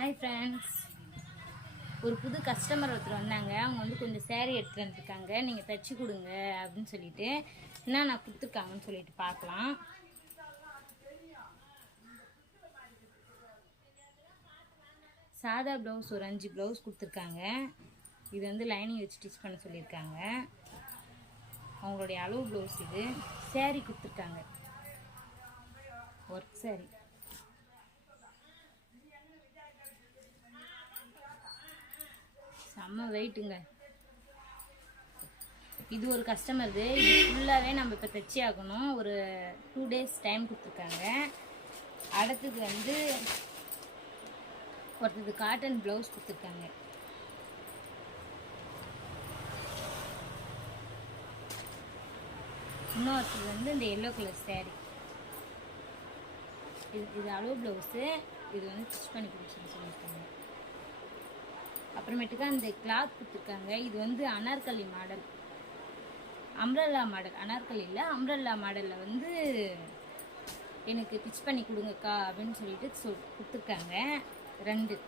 Hi friends, ஒரு புது customer ஒருத்தர் வந்தாங்க. அவங்க வந்து கொஞ்சம் சேரீ எடுத்துகிட்டு வந்துருக்காங்க, நீங்கள் தைச்சி கொடுங்க அப்படின்னு சொல்லிட்டு. என்ன நான் கொடுத்துருக்காங்கன்னு சொல்லிட்டு பார்க்கலாம். சாதா ப்ளவுஸ் ஒரு 5 ப்ளவுஸ் கொடுத்துருக்காங்க. இது வந்து லைனிங் வச்சு ஸ்டிச் பண்ண சொல்லியிருக்காங்க. அவங்களுடைய அளவு ப்ளவுஸ் இது. சேரீ கொடுத்துருக்காங்க, ஒர்க் சேரீ. செம்ம வெயிட்டுங்க. இது ஒரு கஸ்டமர். இது ஃபுல்லாகவே நம்ம இப்போ தைச்சி ஆகணும். ஒரு 2 days டைம் கொடுத்துருக்காங்க. அடுத்தது வந்து ஒருத்தது காட்டன் ப்ளவுஸ் கொடுத்துருக்காங்க. இன்னொருத்தது வந்து இந்த எல்லோ கலர் சேரீ. இது அளவு ப்ளவுஸு. இது வந்து ஸ்டிச் பண்ணி கொடுத்துன்னு சொல்லியிருக்காங்க. அப்புறமேட்டுக்கா அந்த கிளாத் கொடுத்துருக்காங்க. இது வந்து Anarkali model, umbrella model. Anarkali இல்லை, அம்ரல்லா மாடலில் வந்து எனக்கு ஸ்டிச் பண்ணி கொடுங்கக்கா அப்படின்னு சொல்லிட்டு கொடுத்துருக்காங்க. 2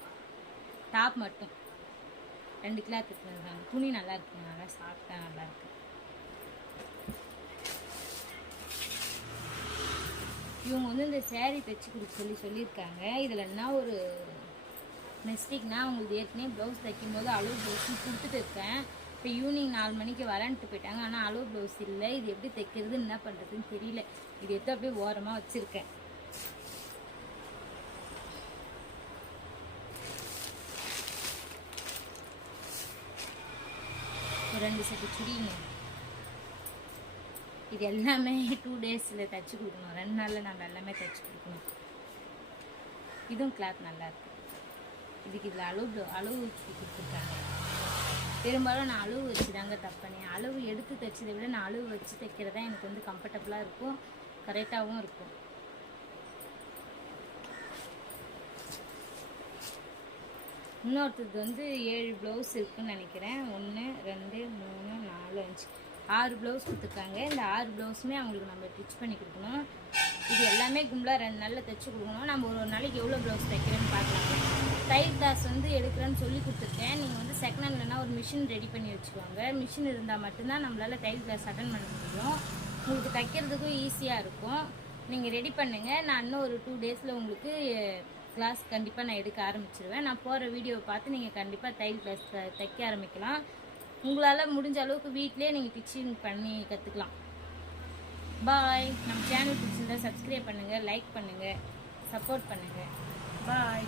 டாப் மட்டும் 2 கிளாத் எடுத்துருக்காங்க. துணி நல்லா இருக்குங்க, நல்லா சாஃப்டாக நல்லா இருக்கு. இவங்க வந்து இந்த சேரீ தைச்சி கொடுக்க சொல்லியிருக்காங்க. இதில் என்ன ஒரு மிஸ்டேக்னா, அவங்களுக்கு ஏற்கனவே ப்ளவுஸ் தைக்கும்போது அளவு ப்ளவுஸ் கொடுத்துட்டு இருக்கேன். இப்போ ஈவினிங் 4 மணிக்கு வரேன்ட்டு போயிட்டாங்க. ஆனால் அளவு ப்ளவுஸ் இல்லை. இது எப்படி தைக்கிறது, என்ன பண்ணுறதுன்னு தெரியல. இது எடுத்து அப்படியே ஓரமாக வச்சுருக்கேன். ஒரு 2 செட்டு சுடிங்க. இது எல்லாமே 2 daysல தைச்சி கொடுக்கணும். 2 நாளில் நம்ம எல்லாமே தைச்சி கொடுக்கணும். இதுவும் கிளாத் நல்லாயிருக்கு. இதுக்கு இதில் அளவு வச்சு கொடுத்துருக்காங்க. பெரும்பாலும் நான் அளவு வச்சு தாங்க தைப்பேன். அளவு எடுத்து தைச்சதை விட நான் அளவு வச்சு தைக்கிறதா எனக்கு வந்து கம்ஃபர்டபுளாக இருக்கும், கரெக்டாகவும் இருக்கும். இன்னொருத்தது வந்து 7 ப்ளவுஸ் இருக்குதுன்னு நினைக்கிறேன். 1 2 3 4 5 6 ப்ளவுஸ் கொடுத்துருக்காங்க. இந்த 6 ப்ளவுஸுமே அவங்களுக்கு நம்ம ஸ்டிச் பண்ணி கொடுக்கணும். இது எல்லாமே கும்பலாக 2 நாளில் தைச்சி கொடுக்கணும். நம்ம ஒரு நாளைக்கு எவ்வளோ ப்ளவுஸ் தைக்கிறேன்னு பார்க்கலாம். தையல் கிளாஸ் வந்து எடுக்கிறேன்னு சொல்லி கொடுத்துருக்கேன். நீங்கள் வந்து செகண்ட் ஹேண்ட்லனா ஒரு மிஷின் ரெடி பண்ணி வச்சுக்கோங்க. மிஷின் இருந்தால் மட்டும்தான் நம்மளால் தையல் கிளாஸ் அட்டன் பண்ண முடியும். உங்களுக்கு தைக்கிறதுக்கும் ஈஸியாக இருக்கும். நீங்கள் ரெடி பண்ணுங்கள். நான் இன்னும் ஒரு 2 daysல உங்களுக்கு கிளாஸ் கண்டிப்பாக நான் எடுக்க ஆரம்பிச்சிருவேன். நான் போகிற வீடியோவை பார்த்து நீங்கள் கண்டிப்பாக தையல் கிளாஸ் தைக்க ஆரம்பிக்கலாம். உங்களால் முடிஞ்ச அளவுக்கு வீட்டிலே நீங்கள் ஸ்டிச்சிங் பண்ணி கற்றுக்கலாம். பாய். நம்ம சேனல் பிடிச்சிருந்தா சப்ஸ்கிரைப் பண்ணுங்கள், லைக் பண்ணுங்கள், சப்போர்ட் பண்ணுங்கள். பாய்.